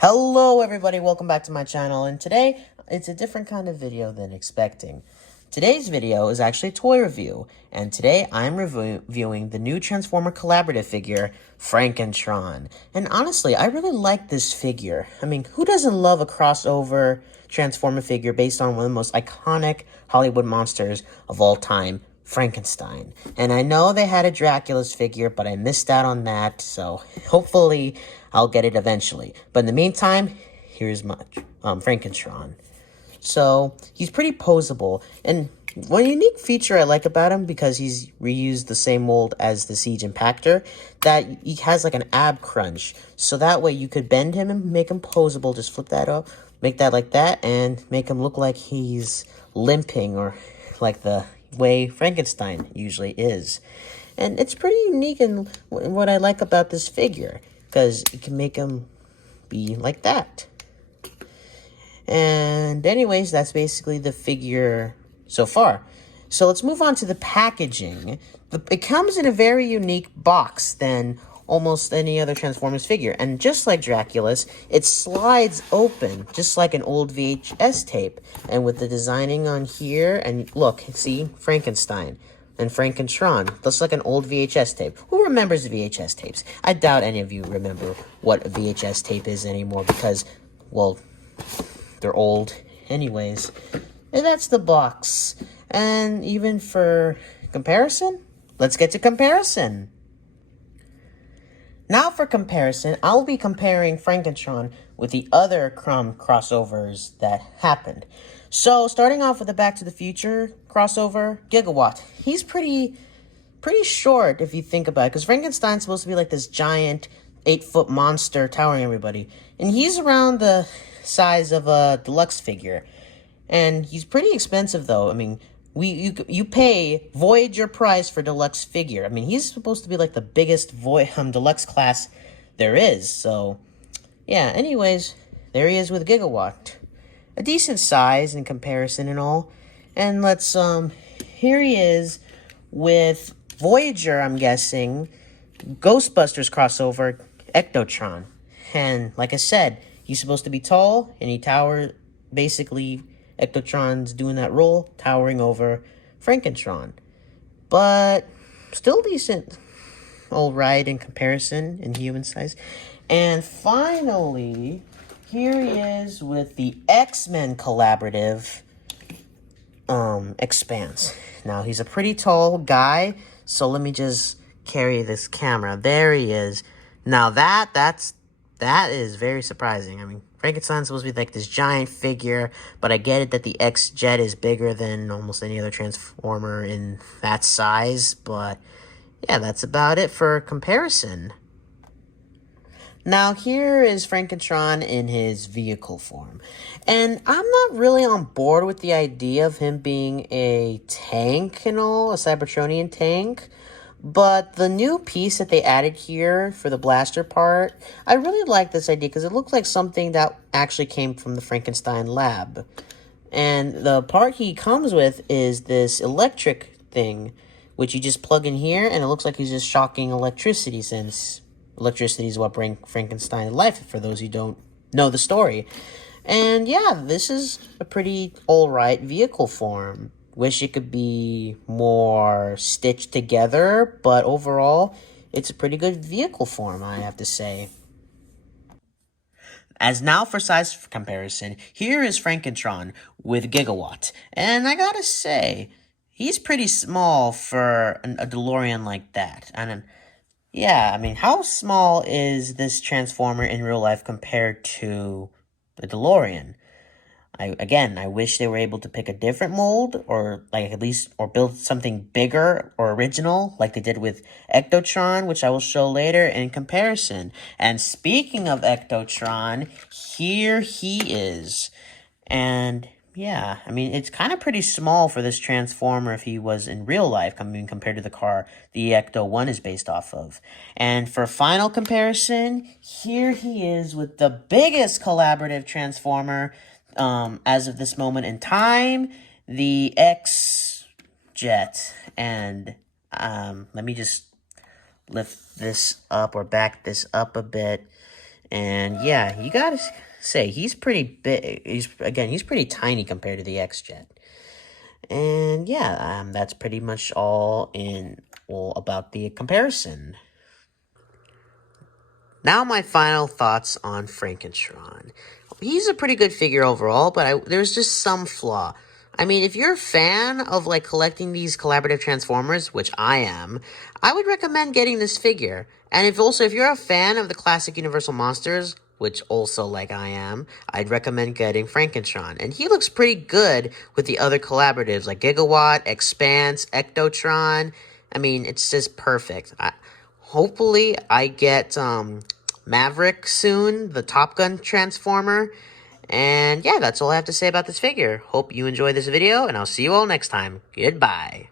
Hello everybody, welcome back to my channel, and today it's a different kind of video than expecting. Today's video is actually a toy review, and today I'm reviewing the new Transformer collaborative figure, Frankentron. And honestly, I really like this figure. I mean, who doesn't love a crossover Transformer figure based on one of the most iconic Hollywood monsters of all time, Frankenstein? And I know they had a Dracula's figure, but I missed out on that, so hopefully I'll get it eventually. But in the meantime, here's my Frankentron. So he's pretty posable, and one unique feature I like about him, because he's reused the same mold as the Siege Impactor, that he has like an ab crunch. So that way you could bend him and make him posable. Just flip that up, make that like that, and make him look like he's limping, or like the way Frankenstein usually is. And it's pretty unique in what I like about this figure, because you can make him be like that. And anyways, that's basically the figure so far. So let's move on to the packaging. It comes in a very unique box than almost any other Transformers figure. And just like Dracula's, it slides open, just like an old VHS tape. And with the designing on here, and look, see, Frankenstein and Frankentron, just like an old VHS tape. Who remembers VHS tapes? I doubt any of you remember what a VHS tape is anymore, because, well, they're old anyways. And that's the box. And even for comparison, let's get to comparison. Now for comparison, I'll be comparing Frankentron with the other Crumb crossovers that happened. So starting off with the Back to the Future crossover, Gigawatt. He's pretty short if you think about it, because Frankenstein's supposed to be like this giant 8-foot monster towering everybody. And he's around the size of a deluxe figure, and he's pretty expensive though. I mean, you pay Voyager price for deluxe figure. I mean, he's supposed to be like the biggest deluxe class there is. So yeah, anyways, there he is with Gigawatt, a decent size in comparison and all. And let's here he is with Voyager, I'm guessing, Ghostbusters crossover, Ectotron. And like I said, he's supposed to be tall, and he towers, basically, Ectotron's doing that role, towering over Frankentron. But still decent, alright in comparison in human size. And finally, here he is with the X-Men collaborative Expanse. Now, he's a pretty tall guy, so let me just carry this camera. There he is. Now, that is very surprising. I mean, Frankenstein's supposed to be like this giant figure, but I get it that the X-Jet is bigger than almost any other Transformer in that size, but yeah, that's about it for comparison. Now, here is Frankentron in his vehicle form. And I'm not really on board with the idea of him being a tank and all, a Cybertronian tank. But the new piece that they added here for the blaster part, I really like this idea, because it looked like something that actually came from the Frankenstein lab. And the part he comes with is this electric thing, which you just plug in here, and it looks like he's just shocking electricity, since electricity is what brings Frankenstein to life, for those who don't know the story. And yeah, this is a pretty alright vehicle form. Wish it could be more stitched together, but overall, it's a pretty good vehicle form, I have to say. As now for size comparison, here is Frankentron with Gigawatt. And I gotta say, he's pretty small for a DeLorean like that. And yeah, I mean, how small is this Transformer in real life compared to the DeLorean? I wish they were able to pick a different mold, or like at least, or build something bigger or original, like they did with Ectotron, which I will show later in comparison. And speaking of Ectotron, here he is. And yeah, I mean, it's kind of pretty small for this Transformer if he was in real life, I mean, compared to the car the Ecto-1 is based off of. And for final comparison, here he is with the biggest collaborative Transformer as of this moment in time, the X-Jet. And let me just lift this up or back this up a bit. And yeah, you gotta say, he's pretty big. He's pretty tiny compared to the X-Jet. And yeah, that's pretty much all about the comparison. Now my final thoughts on Frankentron. He's a pretty good figure overall, but there's just some flaw. I mean, if you're a fan of, like, collecting these collaborative Transformers, which I am, I would recommend getting this figure. And if you're a fan of the classic Universal Monsters, which also, like I am, I'd recommend getting Frankentron. And he looks pretty good with the other collaboratives, like Gigawatt, Expanse, Ectotron. I mean, it's just perfect. Hopefully, I get Maverick soon, the Top Gun Transformer. And yeah, that's all I have to say about this figure. Hope you enjoyed this video, and I'll see you all next time. Goodbye.